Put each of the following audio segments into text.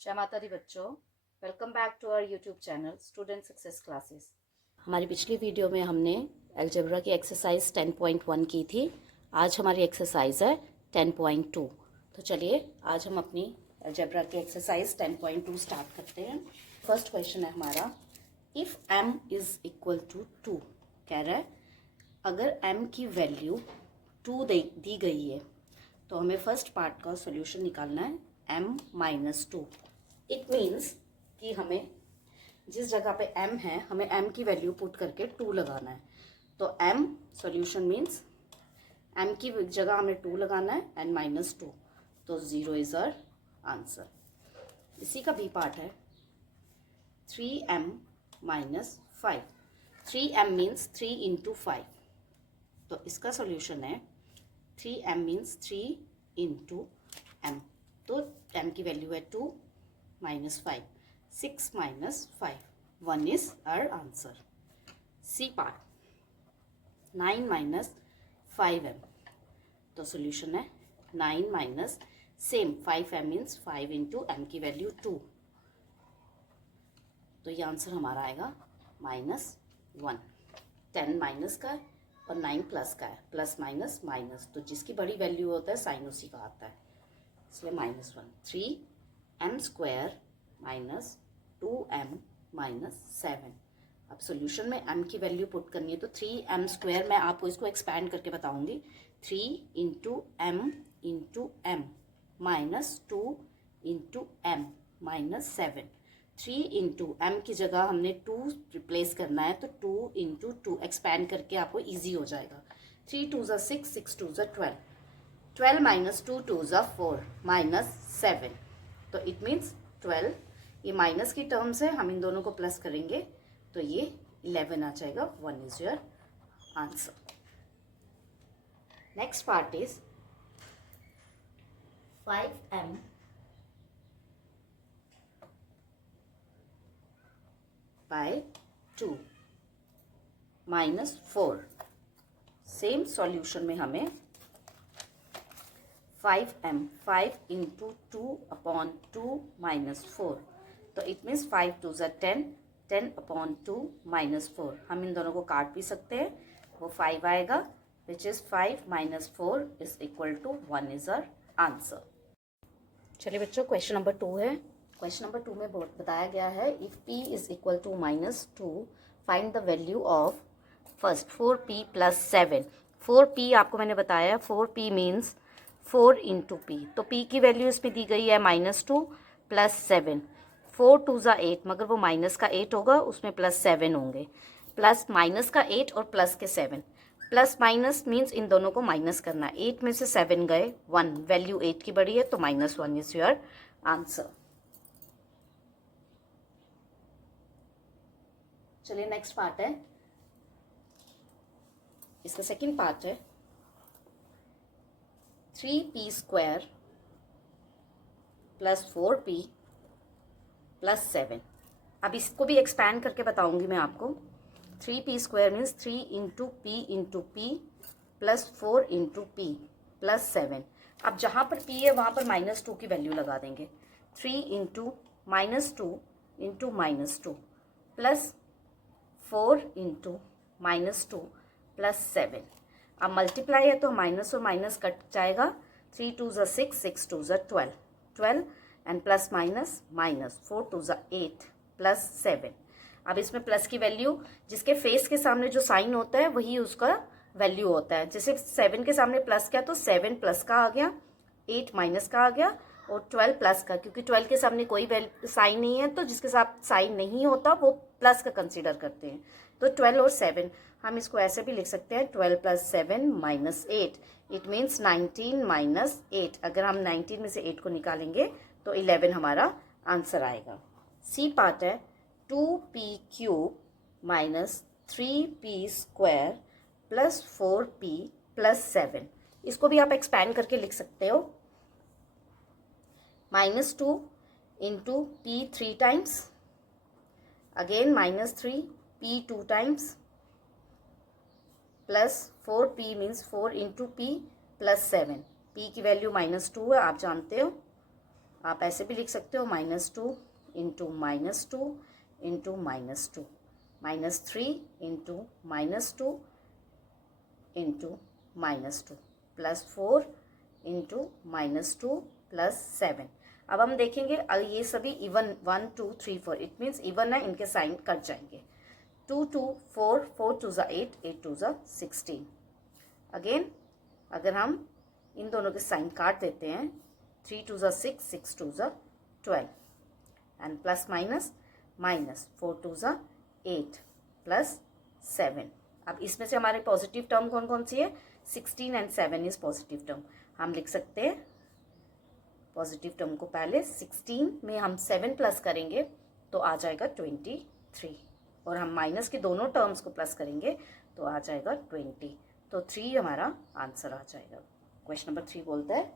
जय माता दी बच्चों, welcome back to our YouTube channel student success classes. हमारी पिछली वीडियो में हमने अलजेब्रा की एक्सरसाइज 10.1 की थी। आज हमारी एक्सरसाइज है 10.2। तो चलिए आज हम अपनी अलजेब्रा की एक्सरसाइज 10.2 स्टार्ट करते हैं। फर्स्ट क्वेश्चन है हमारा, if m is equal to 2। कह रहा है अगर m की वैल्यू 2 दी गई है तो हमें फर्स्ट पार्ट का सॉल्यूशन निकालना है m-2। इट मीन्स कि हमें जिस जगह पे m है हमें m की वैल्यू पुट करके 2 लगाना है। तो m सॉल्यूशन मीन्स m की जगह हमें 2 लगाना है एंड -2, तो 0 इज आवर आंसर। इसी का बी पार्ट है 3m - 5। 3m मीन्स 3 इंटू 5, तो इसका सॉल्यूशन है 3m मीन्स 3 इंटू m। तो m की वैल्यू है 2 - 5, 6 - 5, 1 is our answer. C part 9 - 5m, तो सॉल्यूशन है 9 same 5m means 5 into m की वैल्यू 2, तो ये आंसर हमारा आएगा -1। 10 माइनस का है और 9 प्लस का है, प्लस माइनस माइनस, तो जिसकी बड़ी वैल्यू होता है साइन उसी का आता है, इसलिए -1। 3m² - 2m - 7। अब सॉल्यूशन में m की वैल्यू पुट करनी है, तो 3m², मैं आपको इसको एक्सपैंड करके बताऊंगी। 3 into m into m -2 into m -7। 3 into m की जगह हमने 2 रिप्लेस करना है, तो 2 इंटू 2 एक्सपैंड करके आपको ईजी हो जाएगा। 3 2 ज़ा 6, 6 2 ज़ा 12, 12 - 2 2 ज़ा 4 -7, तो इट मीन्स 12। ये माइनस की टर्म्स है, हम इन दोनों को प्लस करेंगे तो ये 11 आ जाएगा। 1 is your answer. Next part is 5m / 2 -4। Same solution में हमें 5m 5 इंटू 2/2 -4, तो इट मीन्स 5 2 ज़ा 10, 10/2 -4। हम इन दोनों को काट भी सकते हैं, वो 5 आएगा, which is 5 - 4 is equal to 1 is our answer. चलिए बच्चों, क्वेश्चन नंबर 2 है। क्वेश्चन नंबर 2 में बताया गया है, if p is equal to -2 find the value of first 4p + 7। 4p आपको मैंने बताया, 4p मीन्स 4 इंटू पी, तो p की वैल्यू इसमें दी गई है -2 + 7। 4 2 ज़ा 8, मगर वो माइनस का 8 होगा, उसमें +7 होंगे, प्लस माइनस का 8 और प्लस के 7। प्लस माइनस मीन्स इन दोनों को माइनस करना है। 8 में से 7 गए, 1, वैल्यू 8 की बड़ी है, तो -1 इज योर आंसर। चलिए नेक्स्ट पार्ट है, इसका सेकंड पार्ट है 3p² + 4p + 7। अब इसको भी एक्सपैंड करके बताऊंगी मैं आपको। 3p² means 3 into P into P + 4 into P + 7। अब जहाँ पर p है वहाँ पर -2 की वैल्यू लगा देंगे। 3 इंटू -2 इंटू -2 + 4 इंटू -2 + 7। अब मल्टीप्लाई है तो माइनस और माइनस कट जाएगा। 3 2 ज़ा 6, 6 2 ज़ा 12, 12 एंड प्लस माइनस माइनस, 4 2 ज़ा 8 + 7। अब इसमें प्लस की वैल्यू, जिसके फेस के सामने जो साइन होता है वही उसका वैल्यू होता है। जैसे 7 के सामने प्लस किया तो 7 प्लस का आ गया, 8 माइनस का आ गया और 12 प्लस का, क्योंकि 12 के सामने कोई साइन नहीं है, तो जिसके साथ साइन नहीं होता वो प्लस का कंसीडर करते हैं। तो 12 और 7, हम इसको ऐसे भी लिख सकते हैं, 12 + 7 - 8, इट मीन्स 19 - 8। अगर हम 19 में से 8 को निकालेंगे तो 11 हमारा आंसर आएगा। सी पार्ट है 2p³ - 3p² + 4p + 7। इसको भी आप एक्सपैंड करके लिख सकते हो। -2 into p 3 times, again -3 p 2 times + 4p means 4 into p + 7। p की वैल्यू -2 है, आप जानते हो, आप ऐसे भी लिख सकते हो -2 into -2 into -2, -3 into -2 into -2, +4 into -2 +7। अब हम देखेंगे ये सभी इवन 1 2 3 4 इट मीन्स इवन है, इनके साइन कट जाएंगे। 2 2 4 4 2 8 8 2 16। अगेन अगर हम इन दोनों के साइन काट देते हैं, 3 2 6 6 2 12 एंड प्लस माइनस माइनस 4 2 8 +7। अब इसमें से हमारे पॉजिटिव टर्म कौन कौन सी है? 16 एंड 7 इज पॉजिटिव टर्म। हम लिख सकते हैं पॉजिटिव टर्म को पहले 16 में हम 7 प्लस करेंगे तो आ जाएगा 23, और हम माइनस के दोनों टर्म्स को प्लस करेंगे तो आ जाएगा 20, तो 3 हमारा आंसर आ जाएगा। क्वेश्चन नंबर 3 बोलता है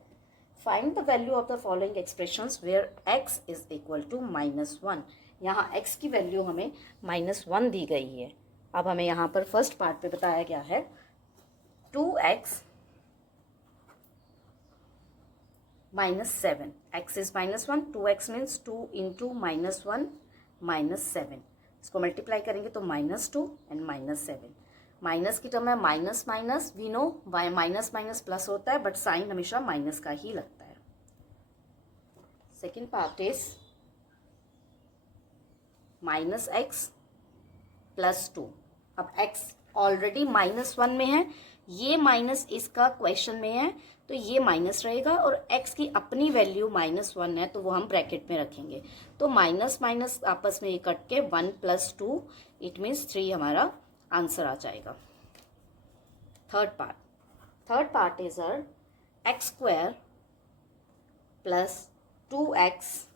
find the value of the following expressions where x is equal to -1। यहाँ x की वैल्यू हमें -1 दी गई है। अब हमें यहाँ पर फर्स्ट पार्ट पे बताया गया है 2x -7, x is -1, 2x means 2 into -1 -7, इसको मल्टीप्लाई करेंगे तो -2 एंड -7। माइनस की टर्म है minus minus, we know minus minus plus होता है, बट साइन हमेशा माइनस का ही लगता है। Second part is -x +2। अब x ऑलरेडी -1 में है, ये माइनस इसका क्वेश्चन में है, तो ये माइनस रहेगा, और x की अपनी वैल्यू -1 है तो वो हम ब्रैकेट में रखेंगे, तो माइनस माइनस आपस में ये कट के 1 + 2 इट मीन्स 3 हमारा आंसर आ जाएगा। Third part is uh x² + 2x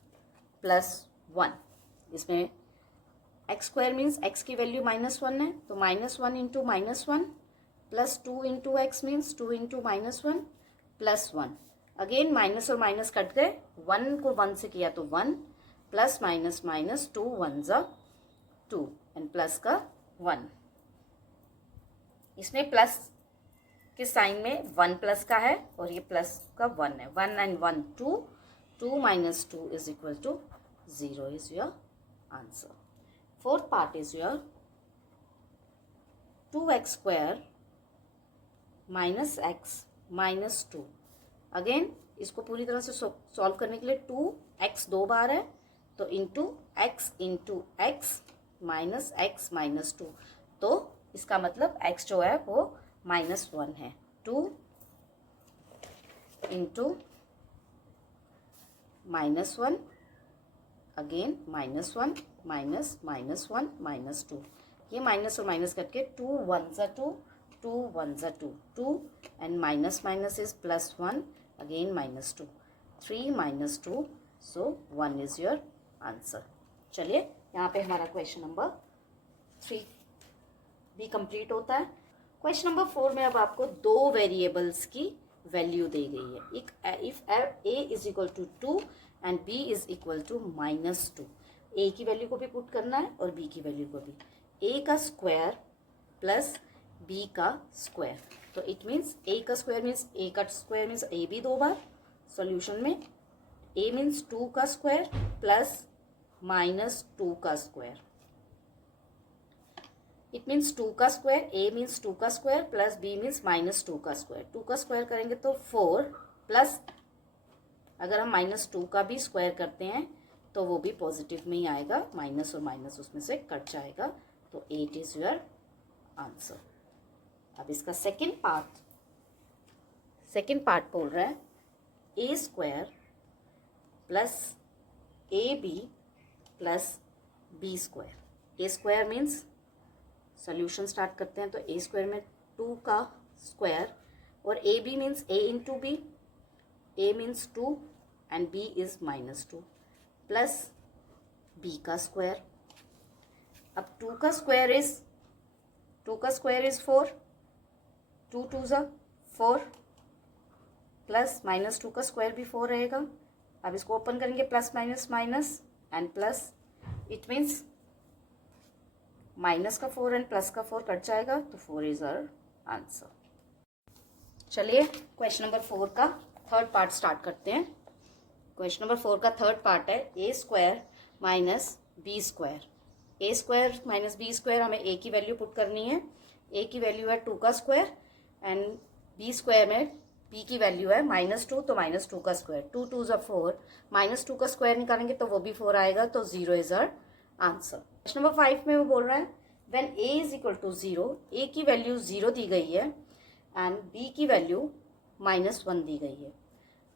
+ 1। इसमें x² मीन्स x की वैल्यू -1 है, तो -1 into -1 +2 into x means 2 into -1 +1। Again minus और माइनस कट गए, 1 को 1 से किया तो 1 प्लस माइनस माइनस 2 1 ज़ा 2 एंड प्लस का 1। इसमें प्लस के साइन में 1 प्लस का है और ये प्लस का 1 है। 1 and 1 2, 2 - 2 is equal to 0 is your answer. Fourth part is your 2x² -x -2। Again इसको पूरी तरह से सॉल्व करने के लिए 2x 2 बार है, तो इंटू x -x -2, तो इसका मतलब x जो है वो -1 है। 2 इंटू -1 अगेन -1 -1 -2, ये माइनस और माइनस करके 2 1 ज़ा 2 2 1 ज़ा 2 2 and minus minus is +1 again -2 3 -2, so 1 is your answer. चलिए यहाँ पे हमारा क्वेश्चन नंबर 3 भी कंप्लीट होता है। क्वेश्चन नंबर 4 में अब आपको 2 वेरिएबल्स की वैल्यू दी गई है। If a is equal to 2 and b is equal to -2, a की वैल्यू को भी पुट करना है और b की वैल्यू को भी। a का स्क्वायर प्लस b का स्क्वायर, तो इट मीन्स a का स्क्वायर मीन्स a का स्क्वायर मीन्स a भी 2 बार। सॉल्यूशन में a मीन्स 2 का स्क्वायर प्लस -2 का स्क्वायर, इट मीन्स 2 का स्क्वायर, a मीन्स 2 का स्क्वायर प्लस b मीन्स -2 का स्क्वायर। 2 का स्क्वायर करेंगे तो 4 प्लस अगर हम -2 का भी स्क्वायर करते हैं तो वो भी पॉजिटिव में ही आएगा, माइनस और माइनस उसमें से कट जाएगा, तो 8 इज योर आंसर। अब इसका सेकेंड पार्ट बोल रहा है a² plus ab plus b²। a² means solution start करते हैं, तो a² में 2 का स्क्वायर और ab means a into B, a means 2 and b is -2 plus b का स्क्वायर। अब 2 का स्क्वायर इज 4, 2 2 ज़ा 4 प्लस -2 का स्क्वायर भी 4 रहेगा। अब इसको ओपन करेंगे plus minus minus and plus, it means minus का 4 एंड प्लस का 4 कट जाएगा, तो 4 इज आवर आंसर। चलिए क्वेश्चन नंबर 4 का थर्ड पार्ट स्टार्ट करते हैं। क्वेश्चन नंबर 4 का थर्ड पार्ट है A square minus B square. A square minus B square, हमें ए की वैल्यू पुट करनी है। ए की वैल्यू है 2 का स्क्वायर एंड बी स्क्वायर में बी की वैल्यू है -2, तो -2 का स्क्वायर। 2 2 ज़ा 4, -2 का स्क्वायर निकालेंगे तो वो भी 4 आएगा, तो 0 is our answer. Question number 5 में वो बोल रहा है when A is equal to 0, A की वैल्यू 0 दी गई है एंड बी की वैल्यू -1 दी गई है।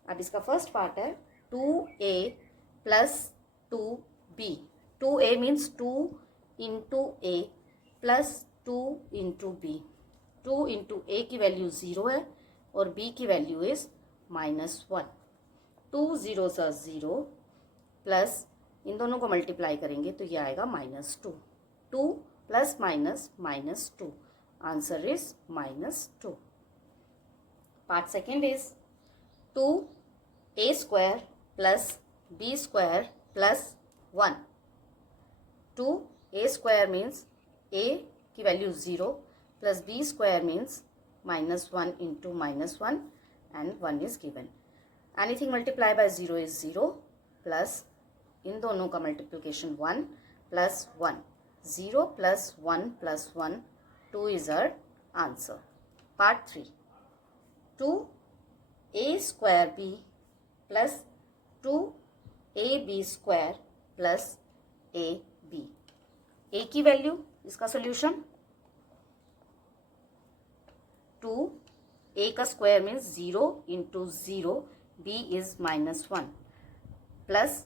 अब इसका फर्स्ट पार्ट है 2a plus 2b। 2a means 2 into A plus 2 into B. 2 into A की वैल्यू 0 है और b की वैल्यू इज -1। 2 0 सा 0 प्लस इन दोनों को मल्टीप्लाई करेंगे तो ये आएगा -2। 2 plus minus -2, answer is -2। Part second is 2a square plus b square plus 1। 2a square means a की value 0 plus b square means -1 into -1 and 1 is given. Anything multiply by 0 is 0 plus इन दोनों का multiplication 1 plus 1। 0 plus 1 plus 1, 2 is our answer. Part 3 2a square b plus 2ab square plus ab। a की value, इसका solution 2a का square means 0 into 0, b is -1 plus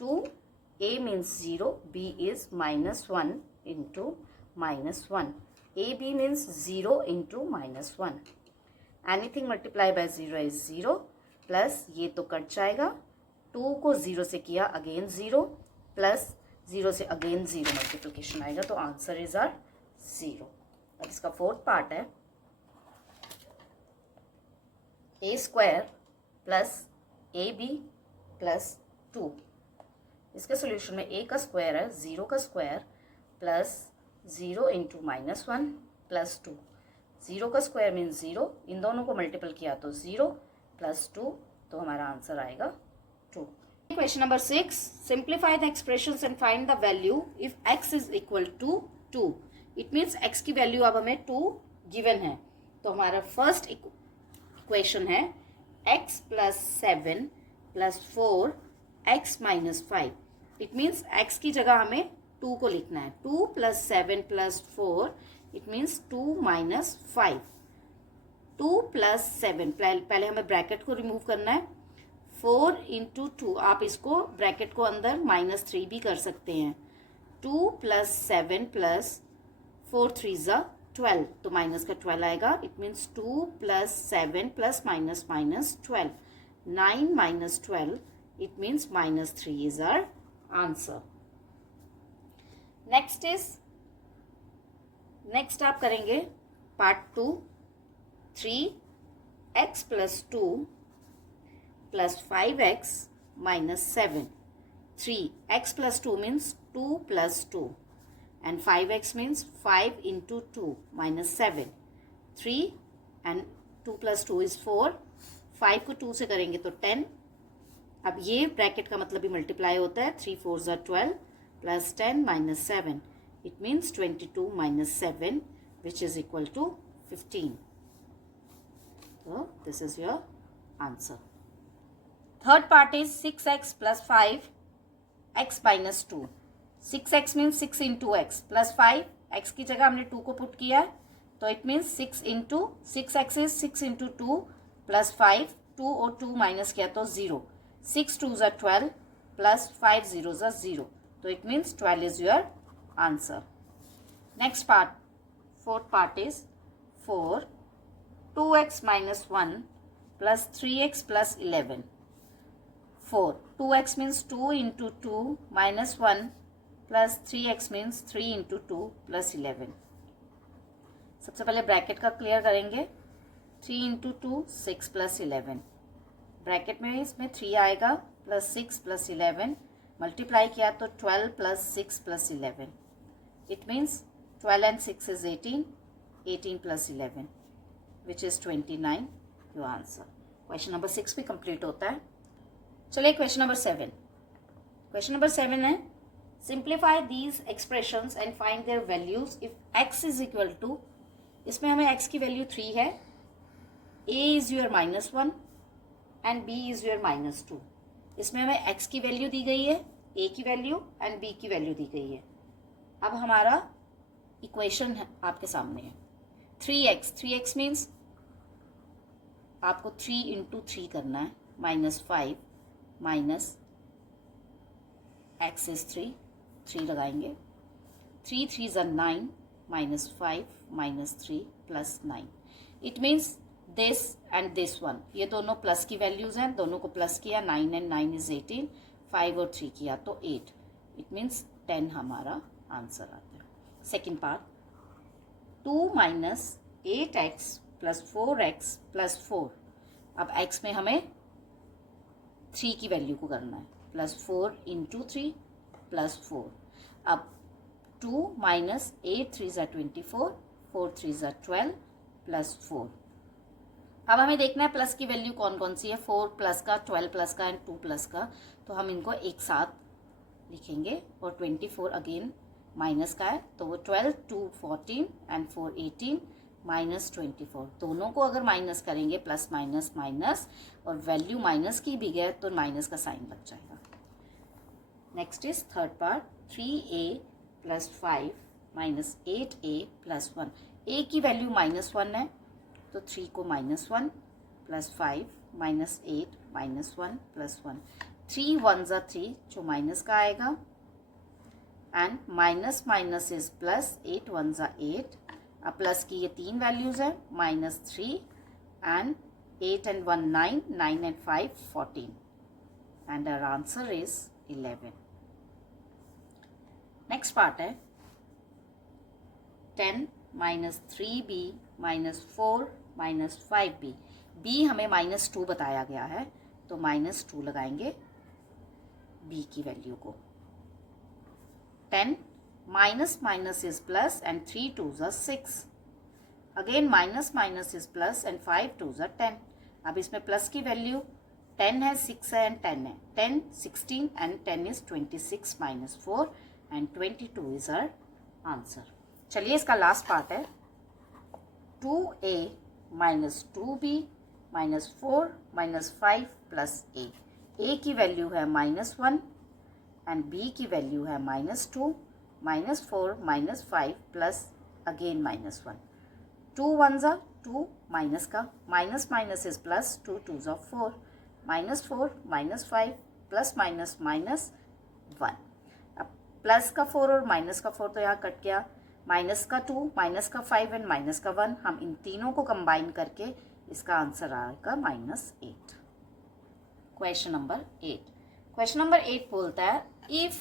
2a means 0, b is -1 into -1, ab means 0 into -1। Anything multiply by 0 is 0 plus ये तो cut जाएगा। 2 को 0 से किया again 0 plus 0 से अगेन 0 मल्टीप्लिकेशन आएगा, तो आंसर इज आर 0। अब इसका फोर्थ पार्ट है A square plus A B plus 2। इसके सोल्यूशन में a का स्क्वायर है 0 का स्क्वायर प्लस 0 इंटू -1 प्लस 2। 0 का स्क्वायर मीन्स 0, इन दोनों को मल्टीपल किया तो 0 प्लस 2, तो हमारा आंसर आएगा 2। Question number 6, simplify the expressions and find the value if x is equal to 2। It means x की वैल्यू अब हमें 2 गिवन है, तो हमारा फर्स्ट इक्वेशन है x plus 7 plus 4 x minus 5। It means x की जगह हमें 2 को लिखना है। 2 plus 7 plus 4, it means 2 minus 5। 2 plus 7, पहले हमें ब्रैकेट को रिमूव करना है। 4 इंटू 2, आप इसको ब्रैकेट को अंदर -3 भी कर सकते हैं। 2 प्लस 7 प्लस 4 3 ज़ा 12, तो माइनस का 12 आएगा। It means 2 plus 7 plus minus -12, 9 minus 12, it means -3 is our answer. Next आप करेंगे part 2, 3x plus 2 plus 5x minus 7। 3x plus 2 means 2 plus 2 and 5x means 5 into 2 minus 7। 3 and 2 plus 2 is 4। 5 को 2 से करेंगे तो 10। अब ये ब्रैकेट का मतलब भी मल्टीप्लाई होता है। 3 4 ज़ा 12 plus 10 minus 7, it means 22 minus 7, which is equal to 15. So this is your answer. Third part is 6x plus 5 x minus 2. 6x means 6 into x plus 5, x की जगह हमने 2 को पुट किया है, तो it means 6 into 6x is 6 into 2 plus 5, 2 और 2 minus किया तो 0, 6 2 ज़ा 12 plus 5 0 ज़ा 0, तो it means 12 is your answer. Next part, fourth part is 4 2x minus 1 plus 3x plus 11. 4, 2x means 2 into 2 minus 1 plus 3x means 3 into 2 plus 11. सबसे पहले bracket का clear करेंगे। 3 into 2 6 plus 11, ब्रैकेट में इसमें 3 आएगा प्लस 6 प्लस 11, मल्टीप्लाई किया तो 12 plus 6 plus 11, it means 12 and 6 is 18, 18 plus 11, which is 29, your answer. Question number 6 भी कंप्लीट होता है। चलिए क्वेश्चन नंबर 7. क्वेश्चन नंबर 7 है simplify these expressions and find their values if x is equal to, इसमें हमें x की value 3 है, a is your -1 and b is your -2. इसमें हमें x की वैल्यू दी गई है, a की वैल्यू एंड b की वैल्यू दी गई है. अब हमारा इक्वेशन है आपके सामने है 3x मीन्स आपको 3 इंटू 3 करना है, -5 माइनस x इज 3 लगाएंगे, 3 3 = 9 -5 -3 + 9. It means this and this one, ये दोनों प्लस की वैल्यूज हैं, दोनों को प्लस किया, 9 एंड 9 इज 18, 5 और 3 किया तो 8. इट मीन्स 10 हमारा आंसर आता है. Second part 2 - 8x + 4x + 4. अब x में हमें 3 की वैल्यू को करना है, +4 × 3 + 4. अब 2 - 8 3 = 24, 4 3 = 12 + 4. अब हमें देखना है प्लस की वैल्यू कौन कौन सी है, 4 प्लस का, 12 प्लस का एंड 2 प्लस का. तो हम इनको एक साथ लिखेंगे. और 24 अगेन माइनस का है, तो वो 12 2 14 एंड 4 18 -24. दोनों को अगर माइनस करेंगे, प्लस माइनस माइनस, और वैल्यू माइनस की भी गए तो माइनस का साइन लग जाएगा. Next is third part 3a + 5 - 8a + 1. a की वैल्यू -1 है तो 3 को -1 + 5 - 8 -1 + 1. 3 1 = 3 जो माइनस का आएगा, and minus minus is plus, 8 1 = 8. अब प्लस की ये 3 वैल्यूज है, -3 and 8 and 1 9, 9 and 5 14, and our answer is 11. Next part है 10 - 3b - 4 - 5b. b हमें -2 बताया गया है तो -2 लगाएंगे b की वैल्यू को. 10 minus minus is plus and 3 2s are 6. Again minus minus is plus and 5 2s are 10. अब इसमें प्लस की वैल्यू 10 है, 6 है एंड 10 है. 10 16 and 10 is 26 - 4 and 22 is our answer. चलिए इसका लास्ट पार्ट है 2a - 2b - 4 - 5 + a. a की वैल्यू है -1 एंड b की वैल्यू है -2, -4 -5 plus again -1. 2 1s are 2 minus का, minus minus is plus, 2 2s are 4, -4 -5 plus minus -1. अब प्लस का 4 और माइनस का 4 तो यहाँ कट गया, माइनस का 2 माइनस का 5 एंड माइनस का 1. हम इन तीनों को कंबाइन करके इसका आंसर आएगा -8. Question number 8. क्वेश्चन नंबर 8 बोलता है इफ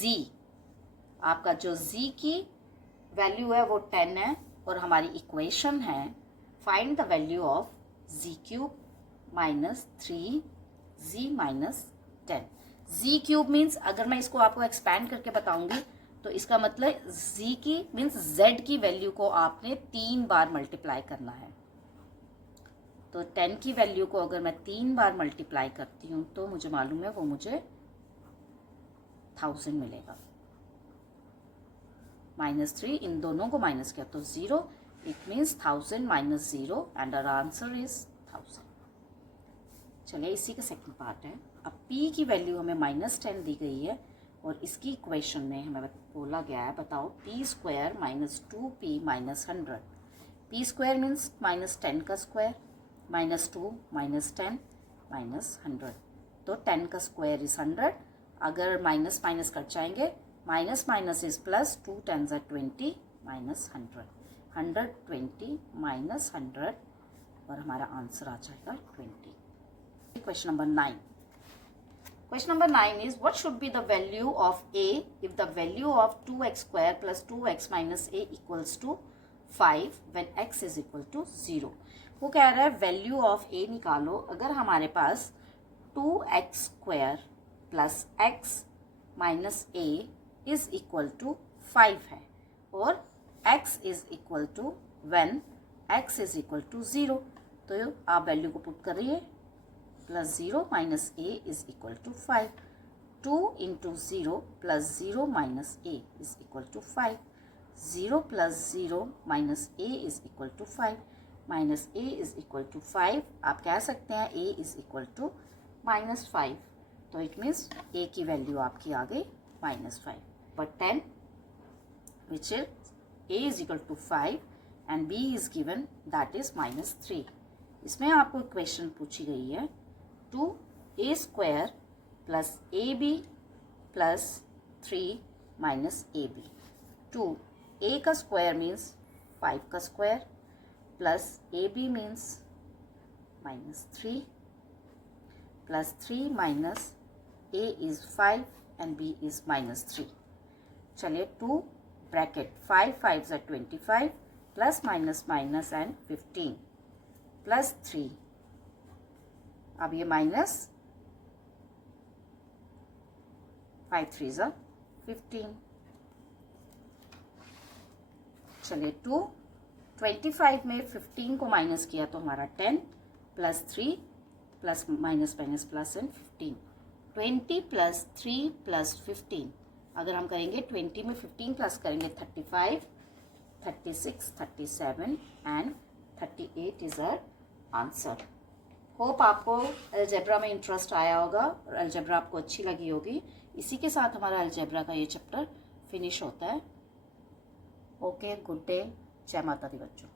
z, आपका जो z की वैल्यू है वो 10 है और हमारी इक्वेशन है find the value of z³ - 3z - 10. z³ means अगर मैं इसको आपको एक्सपैंड करके बताऊंगी तो इसका मतलब z की मीन्स z की वैल्यू को आपने 3 बार मल्टीप्लाई करना है. तो 10 की वैल्यू को अगर मैं 3 बार मल्टीप्लाई करती हूँ तो मुझे मालूम है वो मुझे 1000 मिलेगा. -3 इन दोनों को माइनस किया तो 0. It means 1000 - 0 and our answer is 1000. चलिए इसी का सेकंड पार्ट है. अब p की वैल्यू हमें -10 दी गई है और इसकी इक्वेशन में हमें बोला गया है बताओ p² - 2p - 100. p² मीन्स -10 का स्क्वायर, -2 -10 -100. तो 10 का स्क्वायर इज 100. अगर माइनस माइनस कट जाएंगे, minus minus is plus, 2 10s are 20 -100. 120 - 100 और हमारा आंसर आ जाएगा 20. Question number 9. Question number 9 is what should be the value of a if the value of 2x² + 2x - a equals to 5 when x is equal to 0. वो कह रहा है value of a निकालो अगर हमारे पास 2x² + x - a is equal to 5 है और x is equal to when x is equal to 0. तो आप वैल्यू को पुट कर रही है plus 0 minus a is equal to 5. 2 into 0 plus 0 minus a is equal to 5. 0 plus 0 minus a is equal to 5. Minus a is equal to 5. आप कह सकते हैं a is equal to minus 5. तो it means a की value आपकी आ गई minus 5. But 10 which is a is equal to 5 and b is given that is minus 3. इसमें आपको क्वेश्चन पूछी गई है 2a square plus ab plus 3 minus ab. 2a का स्क्वायर मीन्स 5 का square plus ab means minus 3 plus 3 minus a is 5 and b is minus 3. चलिए 2 bracket 5 5 are 25 plus minus minus and 15 plus 3. अब ये minus 5 3 are 15. चलिए 25 में 15 को minus किया तो हमारा 10 plus 3 plus minus minus plus and 15. 20 plus 3 plus 15. अगर हम करेंगे 20 में 15 प्लस करेंगे 35, 36, 37 and 38 is our answer. Hope आपको अलजेब्रा में इंटरेस्ट आया होगा और अलजेब्रा आपको अच्छी लगी होगी. इसी के साथ हमारा अलजेब्रा का ये चैप्टर फिनिश होता है. ओके, गुड डे, जय माता दी बच्चों.